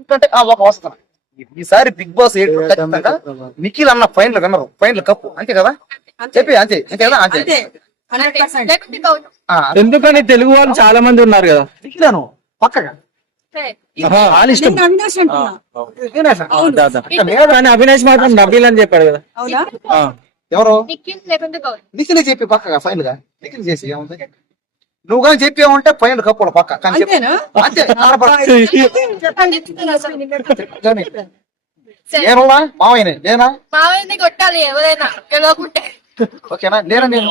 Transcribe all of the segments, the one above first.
ఎందుకంటే ఒక వస్తాను ఈసారి బిగ్ బాస్ ఖచ్చితంగా నిఖిల్ అన్న ఫైనల్ విన్నరు, ఫైనల్ కప్పు, అంతే కదా? చెప్పి అంతే అంతే కదా? అంతే. ఎందుకని తెలుగు వాళ్ళు చాలా మంది ఉన్నారు కదా, నిఖిలను పక్కగా అవినాష్ మాత్రం నబీల్ అని చెప్పాడు కదా. ఎవరు నిఖిల్ చెప్పి పక్కగా ఫైనల్ గా నిఖిల్ చేసి ఏముంది, నువ్వు కానీ చెప్పావంటే ఫైనల్ కప్పు పక్క కానీ అంతే. నేనున్నా మావయ్యనే నేనా కొట్టాలి ఎవరైనా గెలవకుంటే. ఓకేనా? నేనా నేను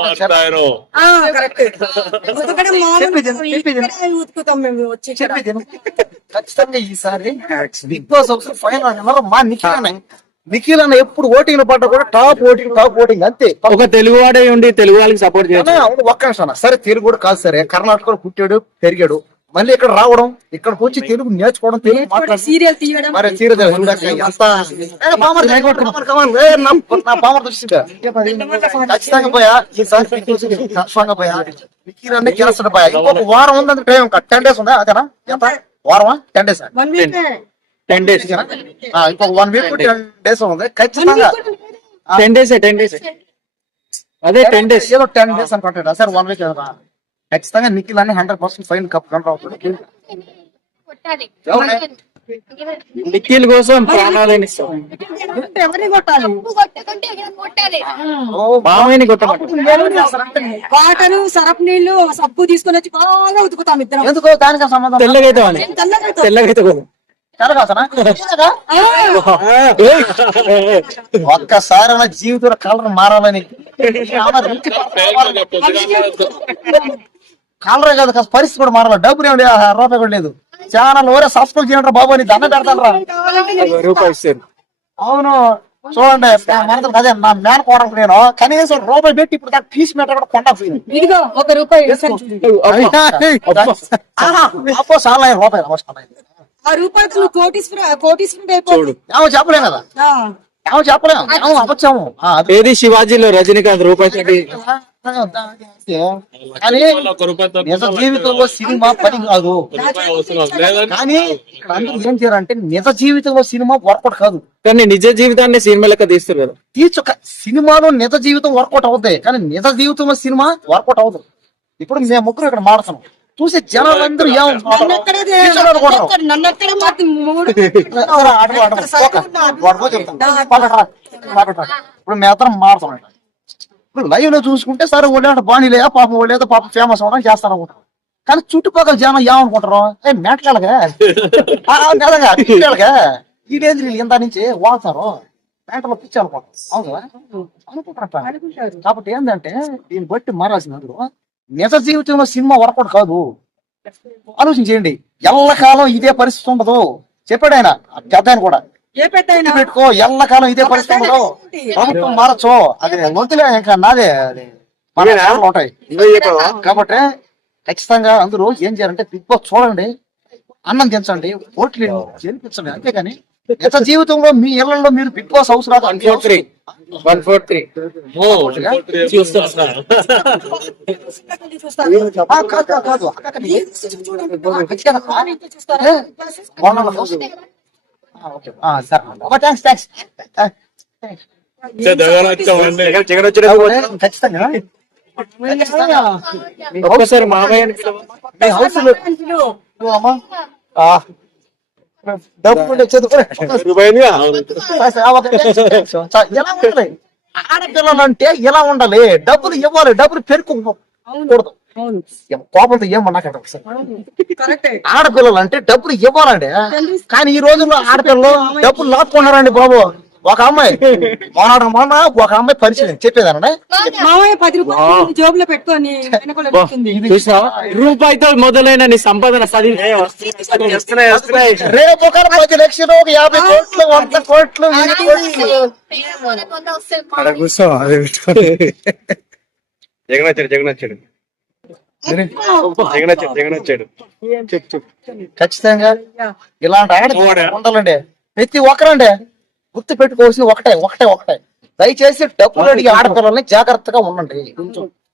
ఖచ్చితంగా ఈసారి బిగ్ బాస్ హౌస్ ఫైనల్ మా నిఖిల్ అన్న ఎప్పుడు ఓటింగ్ పడ్డా కూడా టాప్ ఓటింగ్ అంతే. ఒక తెలుగు వాడే ఉండి తెలుగు వాళ్ళకి సపోర్ట్ చేయాలి. ఒక్క నిమిషం సరే, తెలుగు కూడా కాదు సరే, కర్ణాటకలో పుట్టాడు పెరిగాడు, మళ్ళీ ఇక్కడ రావడం, ఇక్కడికి వచ్చి తెలుగు నేర్చుకోవడం, తెలుగు మాట్లాడడం, సీరియల్ ఖచ్చితంగా పోయా ఈసారి పోయా నిఖిల్ అన్నీ గెలుస్తాడు పోయా. ఇంకొక వారం ఉంది టైం, 10 days ఉందా? అదేనా? ఎంత వారమా? 10 days 10 days ఇంకొక 1 week 10 days ఉంది ఖచ్చితంగా. 10 days అదే 10 days ఏదో 10 days అనుకుంటాడు సార్, 1 week ఖచ్చితంగా నిఖిల్ అని 100% ఫైనల్ కప్ కనరావుతుంది. నిఖిల్ కోసం ప్రాణాలని వాటరు సరపు నీళ్లు సబ్బు తీసుకుని వచ్చి బాగా ఉతుకుతాం ఇద్దరం. ఎందుకో దానికి సంబంధం తెల్లగైతే ఒక్కసారి నా జీవితంలో కలర్ మారాలని కలరే కాదు పరిస్థితి కూడా మారాలి. డబ్బులు ఏమి రూపాయి కూడా లేదు. ఛానల్ ఓరే సబ్స్క్రైబ్ చేయండి బాబు అని దండ పెడతాను రూపాయి. అవును చూడండి, మనతో అదే నా మేన కోడకు నేను కనీసం రూపాయి పెట్టి ఇప్పుడు దాకా పీస్ మెట్ట కూడా కొండపోయింది. ఒక రూపాయి అప్పో చాలా రూపాయి ఆ రూపాయలు కోటీశ్వరుడు అయిపోతుంది. చెప్పలేం కదా, చెప్పలేము అపచ్చాము. ఏది శివాజీలో రజనీకాంత్ రూపాయి కానీ నిజ జీవితంలో సినిమా పని కాదు. కానీ ఇక్కడ అందరూ ఏం చేయాలంటే నిజ జీవితంలో సినిమా వర్కౌట్ కాదు, కానీ నిజ జీవితాన్ని సినిమా లెక్క తీస్తారు కదా. సినిమాలో నిజ జీవితం వర్కౌట్ అవుతాయి, కానీ నిజ జీవితంలో సినిమా వర్కౌట్ అవుతుంది. ఇప్పుడు మేము ముగ్గురు ఇక్కడ మాట్లాడుతున్నాం, చూసే జనాలందరూ ఇప్పుడు మేతరం మారుతున్నాం. ఇప్పుడు లైవ్ లో చూసుకుంటే సరే వాళ్ళే బాణీలే పాపం వాళ్ళేదో పాపం ఫేమస్ అవడం చేస్తారు అనుకుంటారు, కానీ చుట్టుపక్కల జనం ఏమనుకుంటారు, మేటకాలగా ఈ రేంజ్ ఇంత నుంచి వాళ్తారు మేటలో పిచ్చి అనుకుంటారు. కాబట్టి ఏంటంటే దీన్ని బట్టి మారాల్సింది నిజ జీవితంలో సినిమా వర్కౌట్ కాదు. ఆలోచించేయండి, ఎల్లకాలం ఇదే పరిస్థితి ఉండదు. చెప్పాడు ఆయన పెద్ద ఆయన కూడా, పెట్టుకో ఎల్లకాలం ఇదే పరిస్థితి ఉండదు, ప్రభుత్వం మారచ్చు. అది వద్దులే ఇంకా నాదే అది ఉంటాయి. కాబట్టి ఖచ్చితంగా అందరూ ఏం చేయాలంటే బిగ్ బాస్ చూడండి, అన్నం తించండి, ఓట్లు గెలిపించండి. అంతేగాని నిజ జీవితంలో మీ ఇళ్లలో మీరు బిగ్ బాస్ హౌస్ రాదు. 143 ఒక్కసారి మామయ్య ఆడపిల్లలు అంటే ఎలా ఉండాలి, డబ్బులు ఇవ్వాలి, డబ్బులు పెరుకోకూడదు. కోపంతో ఏమన్నాకంటే ఆడపిల్లలు అంటే డబ్బులు ఇవ్వాలండి, కానీ ఈ రోజుల్లో ఆడపిల్లలు డబ్బులు లాక్కున్నారండి బాబు. ఒక అమ్మాయి మొన్న ఒక అమ్మాయి పరిచయం చెప్పేదానండి, జోబులో పెట్టుకొని రూపాయితో మొదలైన నీ సంపాదన రేపు ఒక 10 లక్షలు, ఒక 50 కోట్లు, 100 కోట్లు ఖచ్చితంగా ఇలాంటి ఆడ ఉండాలండి. ప్రతి ఒక్కరండి గుర్తు పెట్టుకోవాల్సింది ఒకటే. దయచేసి డబ్బులు అడిగి ఆడపిల్లల్ని జాగ్రత్తగా ఉండండి.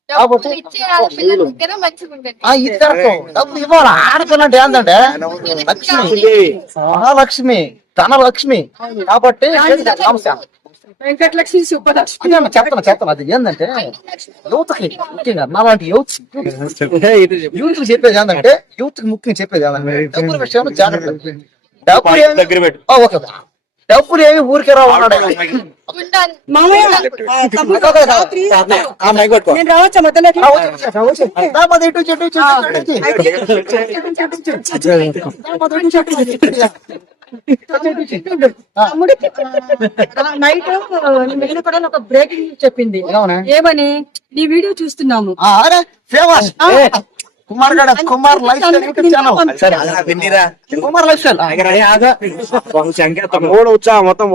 కాబట్టి ఇచ్చేయాలి పిల్లలు ఉంటేనే మంచిగా ఉంటుంది. ఇది కరెక్ట్. డబ్బులు ఇవ్వాలి. ఆడపిల్ల అంటే ఏంటంటే లక్ష్మి, మహాలక్ష్మి, ధనలక్ష్మి. కాబట్టి సమస్య వెంకటలక్ష్మి సుబ్బలక్ష్మి అదే చెప్తాను. అది ఏంటంటే యువతకి ముఖ్యంగా నాలాంటి యూత్ చెప్పేది ఏంటంటే యూత్ ముఖ్యంగా చెప్పేది ఏంటంటే డబ్బుల విషయంలో జాగ్రత్త. డబ్బులు ఓకే, డబ్బులు ఏమి ఊరికే రావు ఉన్నాడు. ఉంటాను. మామయ్య తమ్ముడు రాత్రి నేను రావచ్చా మధ్యలోకి తమ్ముడికి నైట్ మిగిలిన కూడా ఒక బ్రేకింగ్ చెప్పింది. ఏమని? నీ వీడియో చూస్తున్నాము. అరే famous Kumar life style YouTube channel. Kumar life style మొత్తం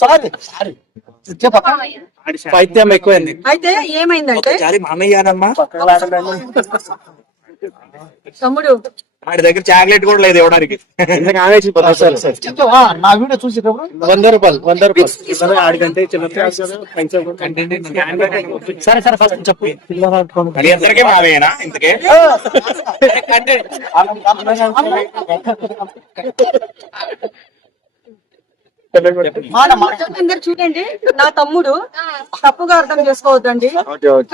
సారీ చెప్పక పైత్యం ఎక్కువైంది. అయితే ఏమైందంటే తమ్ముడు వాడి దగ్గర చాక్లెట్ కూడా లేదు ఇవ్వడానికి. చెప్పవా నా వీడియో చూసేటప్పుడు ₹100 ఆడికంటే సరే సరే ఫస్ట్ చెప్పు. అది ఎంతకే మావేనా ఇంతకే? అందరు చూడండి, నా తమ్ముడు తప్పుగా అర్థం చేసుకోవద్దండి.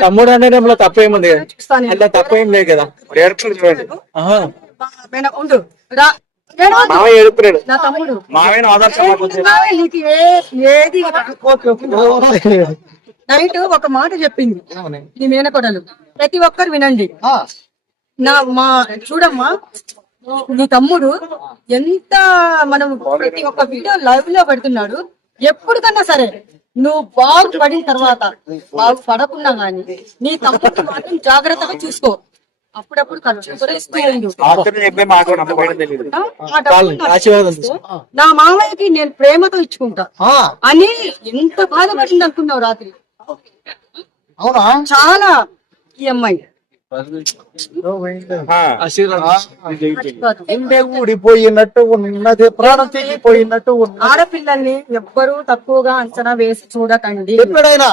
తమ్ముడు అనే తప్పేముంది? చూస్తాను అలా తప్పేం లేదు కదా. చూడండి ఉండు రా. మావయ్య ఏడుపురాడు. నా తమ్ముడు మావేనా ఆదర్శం. నీకు ఏది నైట్ ఒక మాట చెప్పింది నీ మేనకోడలు. ప్రతి ఒక్కరు వినండి. మా చూడమ్మా, నీ తమ్ముడు ఎంత మనం ప్రతి ఒక్క వీడియో లైవ్ లో పెడుతున్నాడు. ఎప్పుడు కన్నా సరే నువ్వు బాగుపడిన తర్వాత బాగుపడకున్నా గానీ నీ తమ్ముడు మాత్రం జాగ్రత్తగా చూసుకో. అప్పుడప్పుడు ఖర్చు కూడా ఇస్తూ ఉండు. చెప్పే మాట కూడా అంత బయట తెలియదు. ఆ డబ్బులు నాకు ఇస్తే నా మామయ్యకి నేను ప్రేమతో ఇచ్చుకుంటా అని ఎంత బాధపడింది అనుకున్నావు రాత్రి. అవునా? చాలా ఈ అమ్మాయి గుండె ఊడిపోయినట్టు ఉన్నది, ప్రాణం తెగిపోయినట్టు ఉన్నది. ఆడపిల్లల్ని ఎవ్వరూ తక్కువగా అంచనా వేసి చూడకండి. చెప్పాడు ఆయన.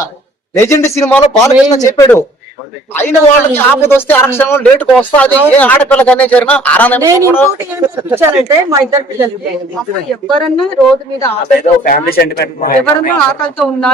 లెజెండ్ సినిమాలో బాలకృష్ణ చెప్పాడు, అయిన వాళ్ళకి ఆపద వస్తే అరక్షణం లేటుకు వస్తుంది. ఏ ఆడపిల్లకనే జరిగినా నేను ఇంకోటి ఏం చూపించానంటే మా ఇద్దరు పిల్లలకి ఎవరన్నా రోడ్డు మీద ఫ్యామిలీ సెంటిమెంట్ ఎవరన్నా ఆకలితో ఉన్నా